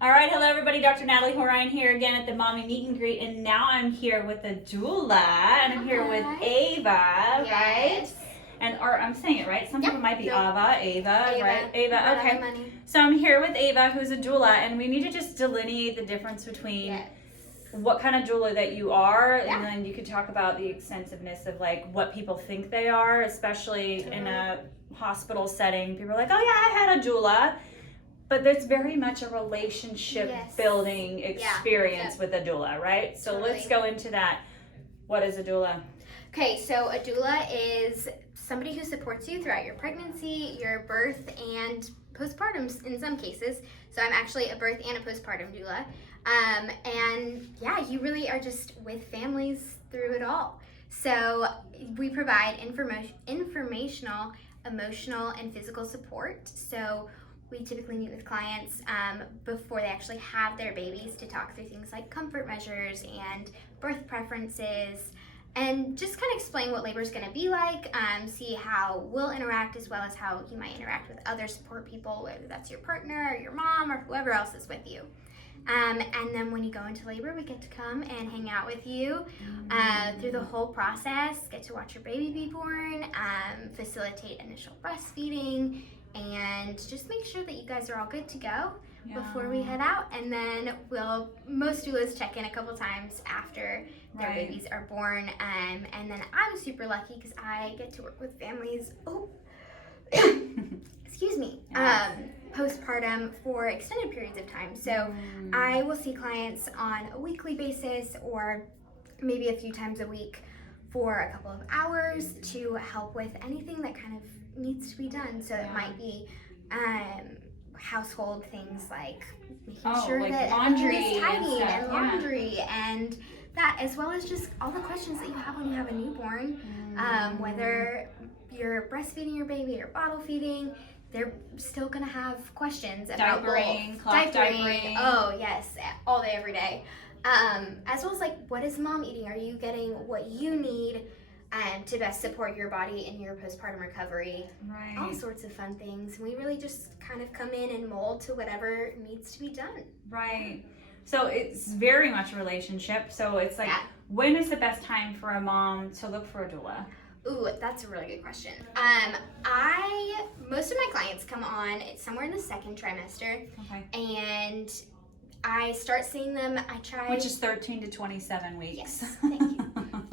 All right, hello everybody. Dr. Natalie Horion here again at the Mommy Meet and Greet, and now I'm here with a doula, and I'm here with Ava, right? Or I'm saying it right. Some people might be Ava, right? Ava, okay. So I'm here with Ava, who's a doula, and we need to just delineate the difference between what kind of doula that you are, and then you could talk about the extensiveness of like what people think they are, especially in a hospital setting. People are like, oh yeah, I had a doula. But there's very much a relationship building experience with a doula, right? So let's go into that. What is a doula? Okay, so a doula is somebody who supports you throughout your pregnancy, your birth, and postpartum in some cases. So I'm actually a birth and a postpartum doula. And yeah, you really are just with families through it all. So we provide informational, emotional, and physical support. So we typically meet with clients before they actually have their babies to talk through things like comfort measures and birth preferences, and just kind of explain what labor is going to be like, see how we'll interact as well as how you might interact with other support people, whether that's your partner or your mom or whoever else is with you. And then when you go into labor, we get to come and hang out with you through the whole process, get to watch your baby be born, facilitate initial breastfeeding, and just make sure that you guys are all good to go before we head out. And then most doulas check in a couple times after their babies are born. And then I'm super lucky because I get to work with families, excuse me, postpartum for extended periods of time. So I will see clients on a weekly basis or maybe a few times a week for a couple of hours to help with anything that kind of needs to be done. So it might be household things like making sure like that laundry everything is tidy and laundry and that, as well as just all the questions that you have when you have a newborn, whether you're breastfeeding your baby or bottle feeding, they're still gonna have questions about diapering. Oh yes, all day, every day. As well as like, what is mom eating? Are you getting what you need to best support your body in your postpartum recovery? All sorts of fun things. We really just kind of come in and mold to whatever needs to be done. Right. So it's very much a relationship. So it's like, when is the best time for a mom to look for a doula? Ooh, that's a really good question. Most of my clients come on somewhere in the second trimester, and I start seeing them. Which is 13 to 27 weeks. Yes, thank you.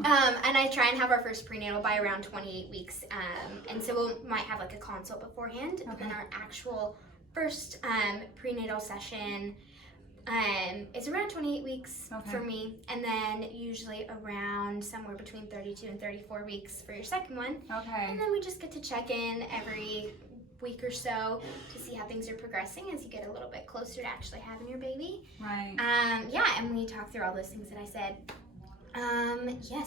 And I try and have our first prenatal by around 28 weeks. And so we might have like a consult beforehand, but then our actual first prenatal session is around 28 weeks for me, and then usually around somewhere between 32 and 34 weeks for your second one. And then we just get to check in every week or so to see how things are progressing as you get a little bit closer to actually having your baby. And we talk through all those things that I said.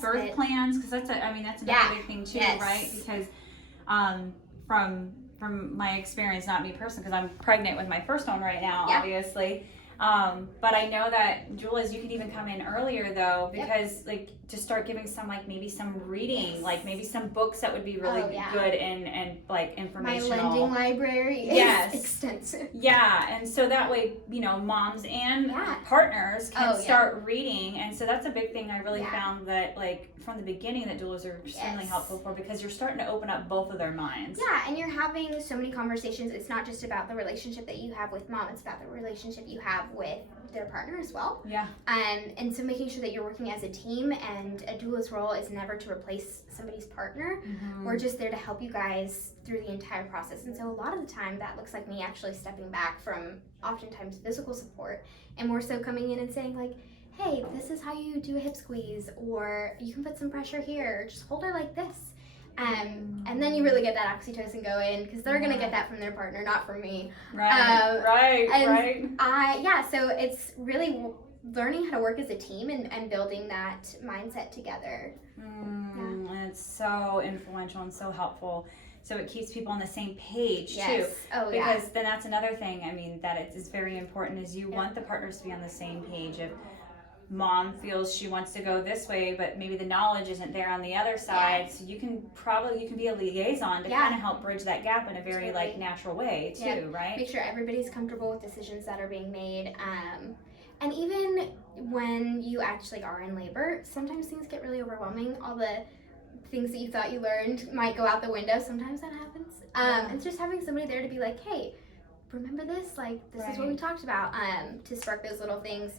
Birth plans, because that's another big thing too, right? Because from my experience, not me personally, because I'm pregnant with my first one right now, obviously. But I know that doulas, you can even come in earlier though, because like to start giving some like maybe some reading, like maybe some books that would be really good and like informational. My lending library is extensive. And so that way, moms and partners can start reading, and so that's a big thing I really found that like from the beginning that doulas are extremely helpful for, because you're starting to open up both of their minds. And you're having so many conversations. It's not just about the relationship that you have with mom, it's about the relationship you have with their partner as well. And so making sure that you're working as a team, and a doula's role is never to replace somebody's partner. We're just there to help you guys through the entire process. And so a lot of the time that looks like me actually stepping back from oftentimes physical support and more so coming in and saying like, hey, this is how you do a hip squeeze, or you can put some pressure here, or just hold her like this. And then you really get that oxytocin going, because they're going to get that from their partner, not from me. So it's really learning how to work as a team and building that mindset together. And it's so influential and so helpful. So it keeps people on the same page too. Because then that's another thing, that it is very important, is you want the partners to be on the same page of mom feels she wants to go this way, but maybe the knowledge isn't there on the other side. So you can be a liaison to kind of help bridge that gap in a very like natural way too, right? Make sure everybody's comfortable with decisions that are being made. And even when you actually are in labor, sometimes things get really overwhelming. All the things that you thought you learned might go out the window. Sometimes that happens. It's just having somebody there to be like, hey, remember this? Like, this is what we talked about, to spark those little things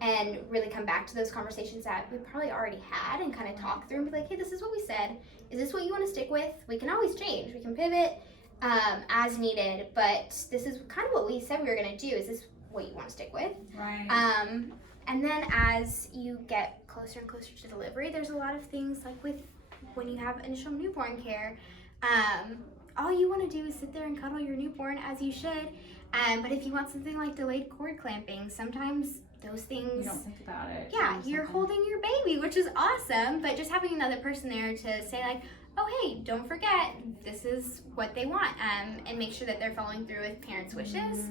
and really come back to those conversations that we probably already had and kind of talk through and be like, hey, this is what we said. Is this what you want to stick with? We can always change. We can pivot as needed, but this is kind of what we said we were going to do. Is this what you want to stick with? Right. And then as you get closer and closer to delivery, there's a lot of things like with when you have initial newborn care, all you want to do is sit there and cuddle your newborn as you should. But if you want something like delayed cord clamping, sometimes those things, you don't think about it. Yeah, you're holding your baby, which is awesome, but just having another person there to say like, oh hey, don't forget, this is what they want, and make sure that they're following through with parents' wishes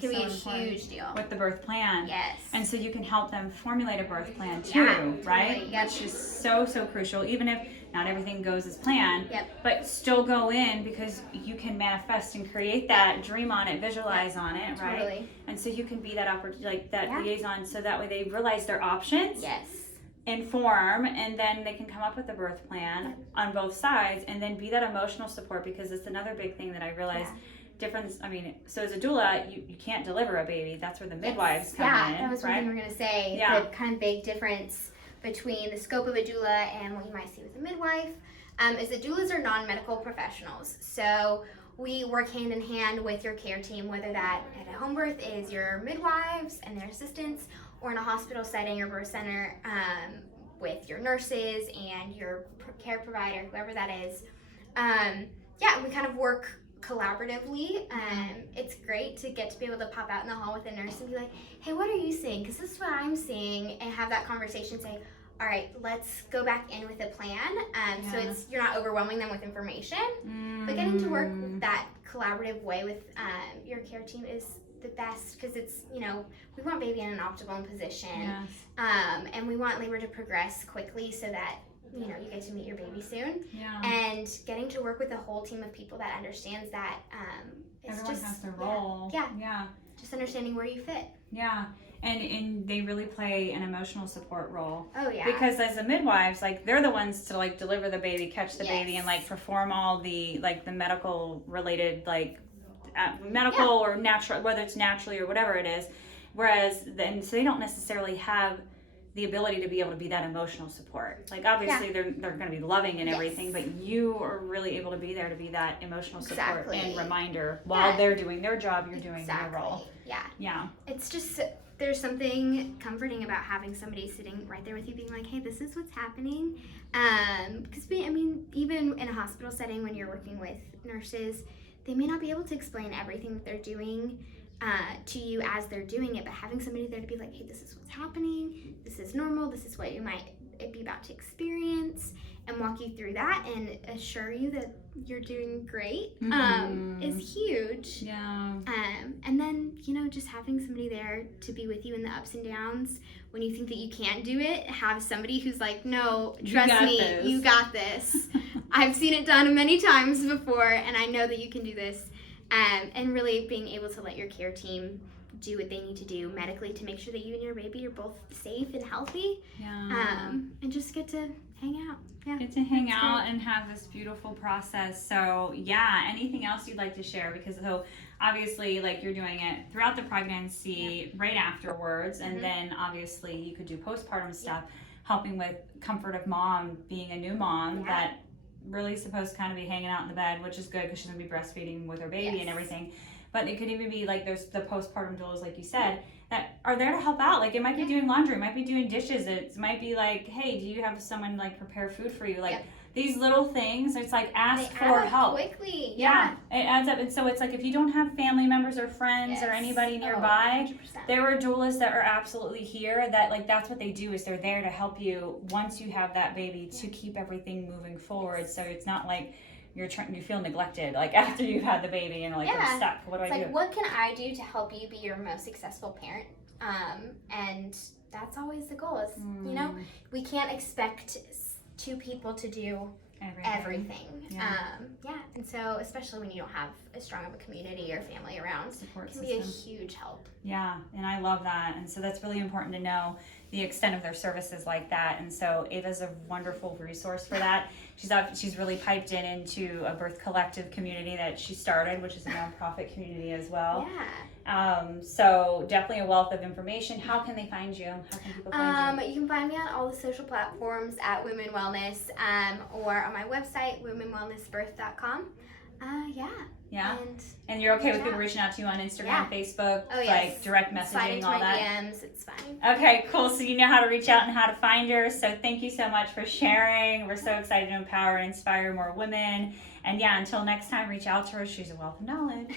can be a huge deal. With the birth plan. Yes. And so you can help them formulate a birth plan too, right? Totally. Yep. Which is so crucial, even if not everything goes as planned, but still go in because you can manifest and create that, dream on it, visualize on it, right? Totally. And so you can be that liaison, so that way they realize their options. Yes. Inform, and then they can come up with a birth plan on both sides, and then be that emotional support, because it's another big thing that I realized. So as a doula, you can't deliver a baby. That's where the midwives come in. Yeah, that was one thing we were going to say. Yeah. The kind of big difference between the scope of a doula and what you might see with a midwife is that doulas are non-medical professionals. So we work hand in hand with your care team, whether that at a home birth is your midwives and their assistants, or in a hospital setting or birth center with your nurses and your care provider, whoever that is. We kind of work collaboratively. It's great to get to be able to pop out in the hall with a nurse and be like, hey, what are you seeing? Because this is what I'm seeing, and have that conversation, say, all right, let's go back in with a plan. So you're not overwhelming them with information, but getting to work that collaborative way with your care team is the best, because it's, we want baby in an optimal position, and we want labor to progress quickly so that you get to meet your baby soon. And getting to work with a whole team of people that understands that everyone has their role. Just understanding where you fit. And they really play an emotional support role. Oh yeah. Because as the midwives, like, they're the ones to like deliver the baby, catch the baby, and like perform all the like the medical related or natural, whether it's naturally or whatever it is. Whereas then, so they don't necessarily have the ability to be able to be that emotional support. Like, obviously they're going to be loving and everything, but you are really able to be there to be that emotional support and reminder while they're doing their job, you're doing your role. Yeah. It's just, there's something comforting about having somebody sitting right there with you being like, hey, this is what's happening. Because even in a hospital setting, when you're working with nurses, they may not be able to explain everything that they're doing to you as they're doing it, but having somebody there to be like, hey, this is what's happening, this is normal, this is what you might be about to experience, and walk you through that and assure you that you're doing great is huge. And then, just having somebody there to be with you in the ups and downs. When you think that you can't do it, have somebody who's like, no, trust me, you got this. I've seen it done many times before, and I know that you can do this. And really being able to let your care team do what they need to do medically to make sure that you and your baby are both safe and healthy. And just get to hang out. Get to hang out and have this beautiful process. So anything else you'd like to share? Because obviously, like, you're doing it throughout the pregnancy, right afterwards, and then obviously you could do postpartum stuff, helping with comfort of mom, being a new mom that really supposed to kind of be hanging out in the bed, which is good because she's going to be breastfeeding with her baby and everything. But it could even be like, there's the postpartum doulas, like you said, that are there to help out. Like, it might be doing laundry, it might be doing dishes, it might be like, hey, do you have someone like prepare food for you? Like these little things, it's like, ask for help quickly. It adds up. And so it's like, if you don't have family members or friends or anybody nearby, there are doulas that are absolutely here that, like, that's what they do, is they're there to help you once you have that baby to keep everything moving forward. So it's not like you feel neglected, like, after you've had the baby and like, I'm stuck. What do I do? What can I do to help you be your most successful parent And that's always the goal is, you know, we can't expect two people to do everything. Yeah. And so especially when you don't have as strong of a community or family around, support it can be a huge help. Yeah, and I love that. And so that's really important to know the extent of their services like that. And so Ava's a wonderful resource for that. She's really piped into a birth collective community that she started, which is a nonprofit community as well. Yeah. So definitely a wealth of information. How can they find you? How can people find you? You can find me on all the social platforms at Women Wellness, or on my website, womenwellnessbirth.com. Yeah. And you're okay with people reaching out to you on Instagram, Facebook, like direct messaging, all that? DMs, it's fine. Okay, cool. So you know how to reach out and how to find her. So thank you so much for sharing. We're so excited to empower and inspire more women. And yeah, until next time, reach out to her. She's a wealth of knowledge.